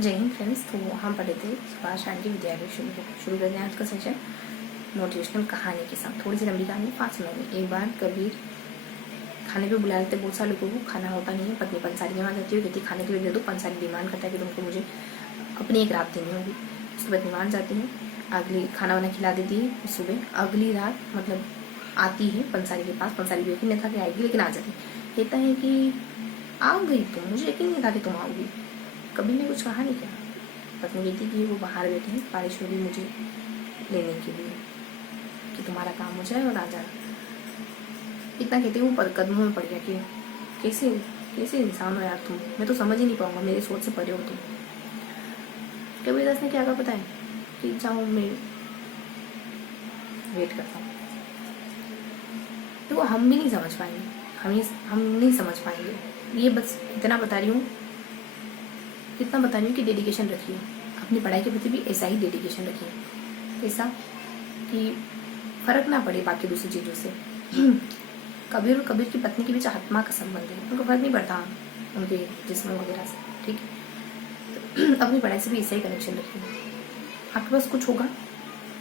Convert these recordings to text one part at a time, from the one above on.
जय हिंद फ्रेंड्स। तो हम पढ़े थे सुभाष शांति विद्यालय शुरू करते हैं आज का सेशन मोटिवेशनल कहानी के साथ। थोड़ी सी लंबी कहानी, 5 सुनाऊंगी। एक बार कबीर खाने पे बुला लेते बहुत सारे लोगों को, खाना होता नहीं है। पत्नी पंसारी के वहाँ जाती है, कहती खाने के लिए दे दो। पंसारी डिमांड करता है कि तुमको मुझे अपनी एक रात देनी होगी। उसके बाद मान जाती है, अगली खाना वाना खिला देती है। सुबह अगली रात मतलब आती है पंसारी के पास। पंसारी को यकीन नहीं था कि आएगी, लेकिन आ जाती। कहता है कि आ गई तुम, मुझे यकीन नहीं था कि तुम आओगी, कभी ने कुछ कहा नहीं क्या। पत्नी कहती कि वो बाहर बैठे हैं, बारिश हो रही मुझे लेने के लिए कि तुम्हारा काम हो जाए और आ जाना। इतना कहते वो कदमों में पड़ गया कि कैसे कैसे इंसान हो यार तुम, मैं तो समझ ही नहीं पाऊंगा, मेरी सोच से परे हो तुम। कबीरदास ने क्या कहा पता है कि जाओ मैं वेट करता हूँ। देखो हम भी नहीं समझ पाएंगे, हम नहीं समझ पाएंगे। ये बस इतना बता रही हूँ कि डेडिकेशन रखिए अपनी पढ़ाई के प्रति भी। ऐसा ही डेडिकेशन रखिए, ऐसा कि फर्क ना पड़े बाकी दूसरी चीज़ों से। कबीर और कबीर की पत्नी के बीच आत्मा का संबंध है, उनको फर्क नहीं पड़ता उनके जिस्म वगैरह से, ठीक है। तो अपनी पढ़ाई से भी ऐसा ही कनेक्शन रखिए। आपके पास कुछ होगा,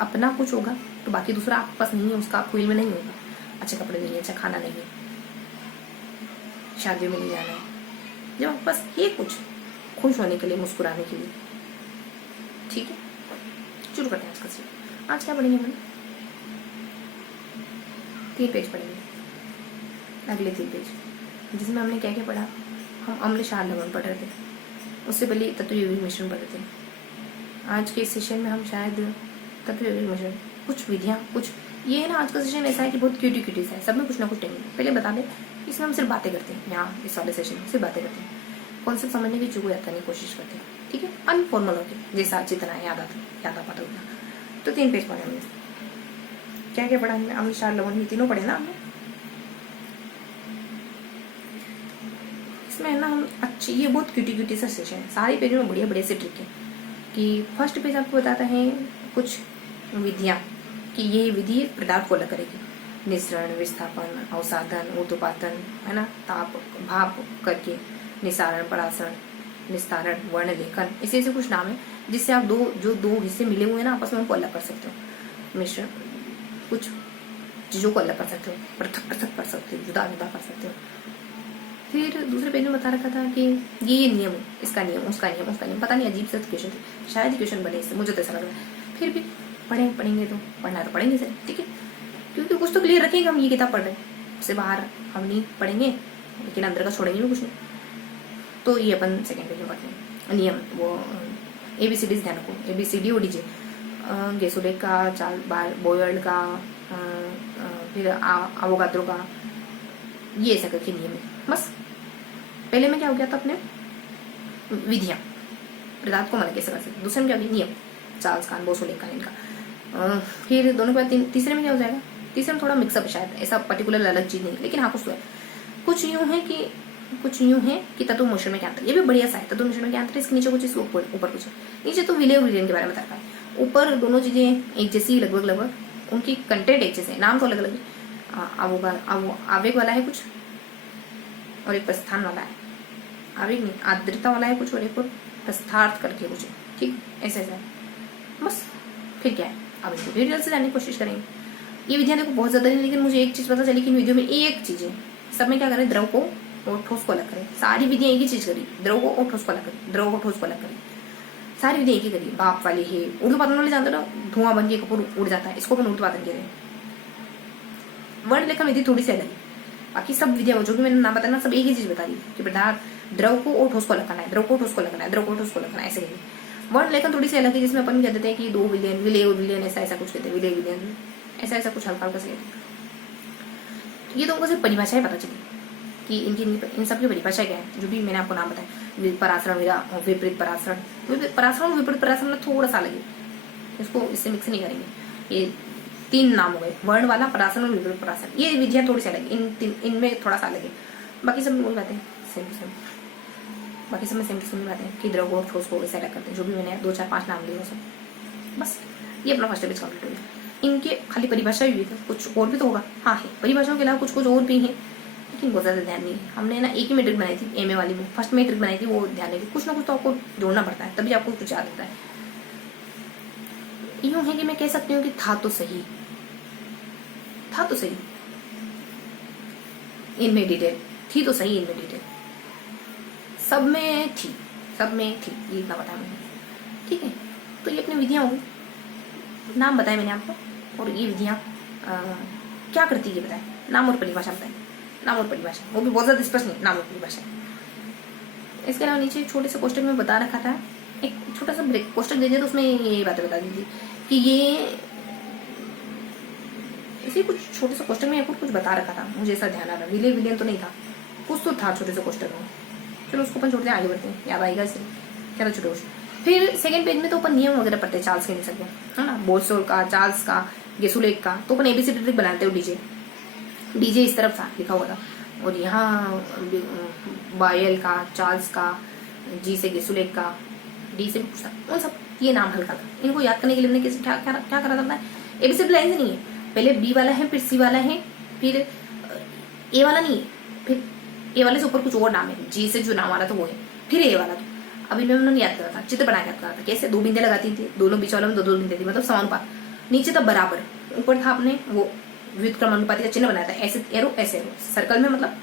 अपना कुछ होगा, तो बाकी दूसरा आपके पास नहीं है, उसका आपको इल्म नहीं होगा। अच्छे कपड़े नहीं है, अच्छा खाना नहीं है, शादी में नहीं जाना है, जब आपके पास है कुछ खुश होने के लिए, मुस्कुराने के लिए, ठीक है। शुरू करते हैं आज का सेशन। आज क्या पढ़ेंगे हम? 3 पेज पढ़ेंगे, अगले 3 पेज, जिसमें हमने क्या क्या पढ़ा। हम अम्ल क्षार लवण पढ़ रहे थे, उससे पहले तत्व यौगिक मिश्रण पढ़ रहे थे। आज के सेशन में हम शायद तत्व यौगिक मिश्रण, कुछ विधियाँ, कुछ ये है ना। आज का सेशन ऐसा है कि बहुत क्यूटीज है, सब में कुछ ना कुछ टेक्निक। पहले बता दें, इसमें हम सिर्फ बातें करते हैं। यहाँ इस वाले सेशन में सिर्फ बातें करते हैं, कॉन्सेप्ट समझने की चीज़ों को याद करने की कोशिश करते हैं, ठीक है। अनफॉर्मल होके जैसा जितना याद आ पाता उतना। तो 3 पेज पढ़े हमने। क्या क्या पढ़ा हमने? अम्ल क्षार लवण, ये तीनों पढ़े ना हमने। इसमें है ना हम अच्छी, ये बहुत क्यूटी सा सेशन है, सारे पेज में बढ़िया बढ़िया से ट्रिक है। कि फर्स्ट पेज आपको बताता है कुछ विधियाँ, कि ये विधि पदार्थ को अलग करेगी। निसरण, विस्थापन, अवसादन, ऊर्ध्वपातन, है ना, ताप भाप करके, निसारण, परासरण, निस्तारण, वर्ण लेखन, ऐसे ऐसे कुछ नाम है जिससे आप दो हिस्से मिले हुए हैं ना आपस में, उनको अलग कर सकते हो। मिश्रण, कुछ चीज़ों को अलग कर सकते हो, पृथक कर सकते हो, जुदा कर सकते हो। फिर दूसरे पेज में बता रखा था कि ये नियम है, इसका नियम, उसका नियम, उसका नियम। पता नहीं अजीब से क्वेश्चन थे, शायद क्वेश्चन बने इससे, मुझे तो ऐसा लग रहा है। फिर भी पढ़ेंगे तो पढ़ना तो पढ़ेंगे सर, ठीक है, क्योंकि कुछ तो क्लियर रखेंगे। हम ये किताब पढ़ रहे हैं, उससे बाहर हम नहीं पढ़ेंगे, लेकिन अंदर का छोड़ेंगे भी कुछ नहीं। तो ये अपन सेकेंड पेज में पढ़ते हैं। नियम, वो ABCD ध्यान रखो, ABCD ODJ, गेसोले का, चार्ल्स बॉयर्ड का, फिर अवोगाद्रो का, ये ऐसा करके नियम है बस। पहले में क्या हो गया था अपने विधियाँ, पदार्थ को मन कैसे कर सकते। दूसरे में क्या हो गया नियम, चार्ल्स कान, बोसोले का, इनका। फिर दोनों के बाद तीसरे में क्या हो जाएगा? तीसरे में थोड़ा मिक्सअप, शायद ऐसा पर्टिकुलर अलग चीज नहीं, लेकिन हाँ कुछ तो है। कुछ यूं है कि तत्व मिश्रण में क्या अंतर, ये भी बढ़िया सा है। तत्व मिश्रण में क्या अंतर है, इसके नीचे कुछ, इसके ऊपर कुछ है। नीचे तो विलय और विलयन के बारे में बता रखा है। ऊपर दोनों चीजें एक जैसी, लगभग उनकी कंटेंट एक जैसे, नाम तो अलग अलग है। आवेग वाला है कुछ, और एक प्रस्थान वाला है। आवेग नहीं, आर्द्रता वाला है कुछ, और एक प्रस्थार्थ करके कुछ है, ठीक, ऐसा है बस। फिर क्या है, अब इसको डिटेल से जानने की कोशिश करेंगे। ये विधियां देखो बहुत ज्यादा है, लेकिन मुझे एक चीज पता चली कि इन विधियों में एक चीज है, सब में क्या करें, द्रव को और ठोस को अलग करें। सारी विधियां एक ही चीज करी, द्रव को और ठोस को अलग करें, द्रव को ठोस को अलग करें। सारी विधियां एक ही करी। बाप वाली है, ऊर्ध्वपातन वाले जानते हो, धुआं बन के कपूर उड़ जाता है, इसको अपन ऊर्ध्वपातन कह रहे हैं। वर्ण लेखन विधि थोड़ी सी अलग है, बाकी सब विधियां जो कि मैंने नाम बताना, सब एक ही चीज बता रही है कि पदार्थ द्रव को और ठोस को अलग करना है, द्रव को ठोस को अलग करना है, द्रव को ठोस को अलग करना है, ऐसे ही। वर्ण लेखन थोड़ी सी अलग है, जिसमें अपन कह देते हैं कि 2 विलयन, विलय और विलयन, ऐसा कुछ कहते हैं, विलय विलयन, ऐसा कुछ हल्का हल्का से कहते हैं। ये तो उनको सिर्फ परिभाषाएं पता चली कि इन सब की परिभाषा क्या है, जो भी मैंने आपको नाम बताया। परासरण, विपरीत परासरण, विपरीत परासरण में थोड़ा सा अलग है, इसको इससे मिक्स नहीं करेंगे। ये 3 नाम हो गए, वर्ण वाला, परासरण और विपरीत परासरण। ये विधियां थोड़ी सी अलग है, इनमें थोड़ा सा अलग है, बाकी सब में वही बातें सेम टू सेम। बाकी सब में सेम टू सेम बातें कि द्रव को ठोस को वैसे अलग करते हैं, जो भी मैंने 2 4 5 नाम लिए वो सब बस। ये अपना फर्स्ट पेज कंप्लीट हो गया। इनके खाली परिभाषा भी है, कुछ और भी तो होगा, हाँ है, परिभाषाओं के अलावा कुछ और भी है, लेकिन बहुत ज़्यादा ध्यान नहीं है। हमने ना एक ही में ट्रिक बनाई थी, एमए वाली में फर्स्ट में ट्रिक बनाई थी, वो ध्यान नहीं। कुछ ना कुछ तो आपको जोड़ना पड़ता है, तभी आपको कुछ याद होता है। यूं है कि मैं कह सकती हूँ कि था तो सही, इनमें डिटेल थी तो सही, इनमें डिटेल सब में थी, ये इतना बताया मुझे। ठीक है, तो ये अपनी विधियां होंगी, नाम बताए मैंने आपको, और ये विधियां क्या करती है ये बताए, नाम और परिभाषा बताए, नाम और परिभाषा, वो भी बहुत ज्यादा स्पष्ट नहीं, नाम और परिभाषा। इसके अलावा नीचे छोटे से कोष्टक में बता रखा था, एक छोटा सा ब्रेक कोष्टक दे दिया, तो उसमें ये बातें बता दी थी कि ये इसी कुछ छोटे से कोष्टक में कुछ बता रखा था, मुझे ऐसा ध्यान आ रहा, विलियन तो नहीं था, कुछ तो था छोटे से कोष्टक में। चलो उसको अपन छोड़ते हैं, आगे बढ़ते हैं, याद आएगा इसलिए। चलो छोटे कोष्टक, फिर सेकंड पेज में तो अपन नियम वगैरह पढ़ते हैं, चार्ल्स के नियम है ना, बोल्सोर का, चार्ल्स का, गेसुलेट का, तो अपन एबीसीडी ट्रिक बनाते हो। डीजे इस तरफ था लिखा हुआ था, और यहाँ बायल का, चार्ल्स का, जी से गेसुलेट का, डी से भी पूछता, उन सब ये नाम हल्का था। इनको याद करने के लिए मैंने क्या करा था, एबीसीडी लाइन से नहीं है, पहले बी वाला है, फिर सी वाला है, फिर ए वाला नहीं है, फिर ए वाले से ऊपर कुछ और नाम है, जी से जो नाम वाला था वो है, फिर ए वाला था। अभी मैं उन्होंने याद करा था, चित्र बना के याद करा था, कैसे 2 बिंदे लगाती थी, दोनों बीच वालों में 2-2 बिंदे थी, मतलब समानुपात, नीचे था बराबर, ऊपर था अपने वो व्युत क्रमानुपाती का चिन्ह बनाया था, ऐसे एरो सर्कल में, मतलब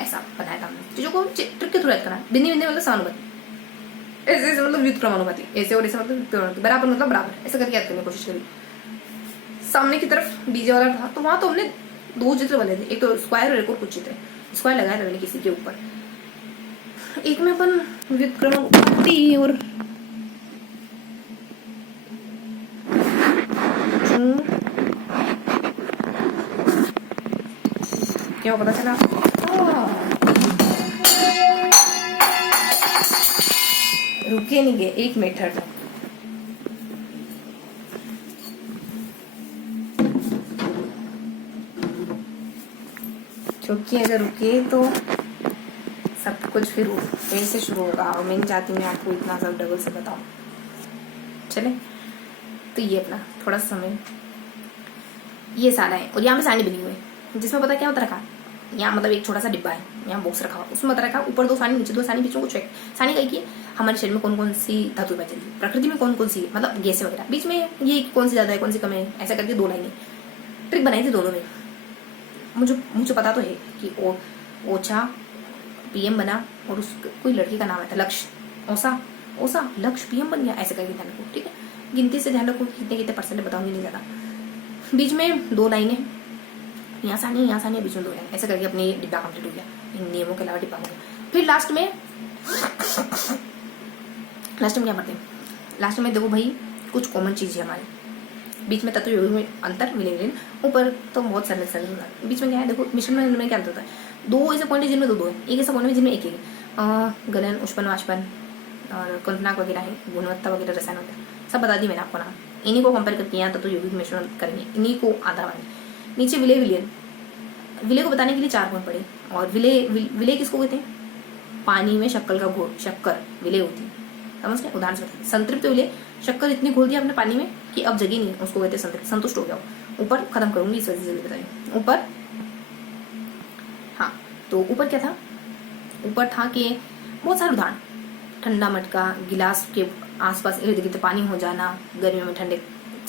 ऐसा बनाया था हमने। चीजों को ट्रिक के थ्रू याद करना, बिंदे बिंदे मतलब समानुपाती, ऐसे मतलब व्युत क्रमानुपाती, ऐसे और ऐसे मतलब बराबर, मतलब बराबर, ऐसा करके याद करने की कोशिश करी। सामने की तरफ डीजे वाला था, तो वहां तो हमने 2 चित्र बने थे, एक तो स्क्वायर और एक और कुछ चित्र, स्क्वायर लगाया था मैंने किसी के ऊपर, एक में अपन व्युत्क्रमानुपाती और क्या पता चला, रुके नहीं गए, 1 मिनट ठहर जाओ। क्योंकि अगर रुके तो सब कुछ फिर फिर से शुरू होगा, और मैं नहीं चाहती मैं आपको इतना सब डबल से बताऊं। चले, तो ये अपना थोड़ा समय ये सारा है, और यहाँ पे सारणी बनी हुई है, जिसमें पता क्या होता रखा, यहाँ मतलब एक छोटा सा डिब्बा है, यहाँ बॉक्स रखा हुआ, उसमें बता रखा ऊपर 2 सारणी, नीचे 2 सारणी, बीच में कुछ सारणी कही की हमारे शरीर में कौन कौन सी धातु पाई जाती है, प्रकृति में कौन कौन सी, मतलब गैसें वगैरह, बीच में ये कौन सी ज्यादा है, कौन सी कम है, ऐसा करके 2 लाइनें ट्रिक बनाई थी दोनों में। मुझे पता तो है कि ओछा पीएम बना, और उस कोई लड़की का नाम आया था लक्ष्य, ओसा लक्ष्य पीएम बन गया, ऐसे करके ध्यान रखो। ठीक है, गिनती से ध्यान रखो, कितने कितने परसेंट बताऊंगी, नहीं ज्यादा। बीच में 2 लाइनें, यहाँ सानी बीच में 2 लाइन, ऐसे करके अपनी डिब्बा कंप्लीट हो गया, इन नियमों के अलावा डिब्बा हो गया। फिर लास्ट में क्या पढ़ते हैं, लास्ट में देखो भाई कुछ कॉमन चीज है हमारे बीच में, तत्व योग में अंतर मिलेंगे, ऊपर तो बहुत सरल, बीच में क्या है देखो, मिश्रण में क्या होता है, 2 ऐसे पॉइंट है जिनमें 2 है, एक ऐसा पॉइंट है जिनमें एक है, गलन, उष्पन, वाष्पन और कल्पनाक वगैरह है, गुणवत्ता वगैरह, रसायन होता है, सब बता दी मैंने आपको नाम। इन्हीं को कंपेयर करके यहाँ तत्व यौगिक मिश्रण करेंगे, इन्हीं को आधार मानेंगे। नीचे विलय को बताने के लिए 4 पॉइंट पड़े, और विलय किसको कहते हैं, पानी में शक्कर का घोल, शक्कर विलय होती है, समझ गए। उदाहरण से संतृप्त विलय, शक्कर इतनी घोल दिया आपने पानी में कि अब जगी नहीं, उसको कहते हैं संतृप्त, संतुष्ट हो गया। ऊपर खत्म करूंगी इस वजह से जल्दी बताइए। ऊपर हाँ, तो ऊपर क्या था, ऊपर था कि बहुत सारे उदाहरण, ठंडा मटका, गिलास के आसपास इर्द गिर्द पानी हो जाना, गर्मियों में ठंडे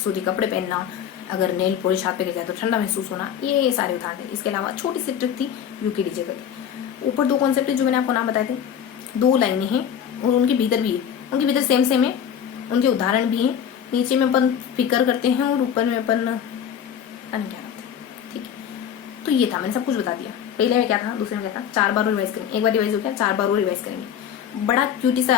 सूती कपड़े पहनना, अगर नेल पॉलिश हाथ पे गिर जाए तो ठंडा महसूस होना, ये सारे उदाहरण थे। इसके अलावा छोटी सी ट्रिक थी यूकेडीजे करके। ऊपर 2 कॉन्सेप्ट जो मैंने आपको नाम बताए थे, 2 लाइनें हैं, और उनके भीतर भी है, उनके भीतर सेम है, उनके उदाहरण भी हैं। नीचे में अपन फिकर करते हैं, और ऊपर में अपन क्या करते हैं। ठीक है, तो ये था, मैंने सब कुछ बता दिया। पहले में क्या था, दूसरे में क्या था, 4 बार रिवाइज करेंगे, एक बार रिवाइज हो गया, 4 बार रिवाइज करेंगे। बड़ा क्यूटी सा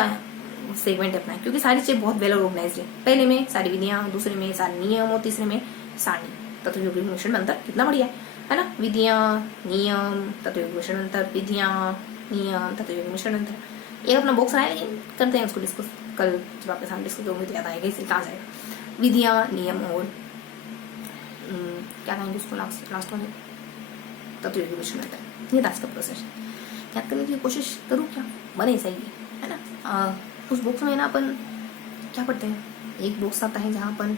सेगमेंट है अपना, क्योंकि सारी चीजें बहुत वेल ऑर्गेनाइज्ड है। पहले में सारी विधियां, दूसरे में सारे नियम, और तीसरे में सारणी, तत्व यौगिक मिश्रण में अंतर कितना बढ़िया है ना, विधियां, नियम, तत्व यौगिक मिश्रण अंतर, विधियां, नियम, तत्व यौगिक मिश्रण अंतर। एक अपना बॉक्स आया, लेकिन करते हैं उसको डिस्कस कल, जब आपके सामने डिस्कस करूंगी तो याद आएगा, इसलिए कहा जाएगा विधियां, नियम, और क्या कहेंगे उसको लास्ट वाले, तत्व यौगिक मिश्रण अंतर। ये आज का प्रोसेस याद करने की कोशिश करूँ, क्या बने सही है ना। उस बुक्स में ना अपन क्या पढ़ते हैं, एक बुक्स आता है जहाँ अपन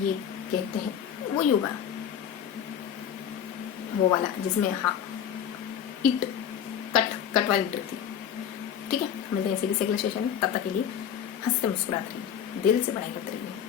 ये कहते हैं वो योगा, वो वाला जिसमें हाँ इट कट वाली ट्रिक थी। ठीक है, मिलते हैं इसी के अगले सेशन में। तब तक के लिए हंसते मुस्कुराते रहिए, दिल से पढ़ाई करते रहिए।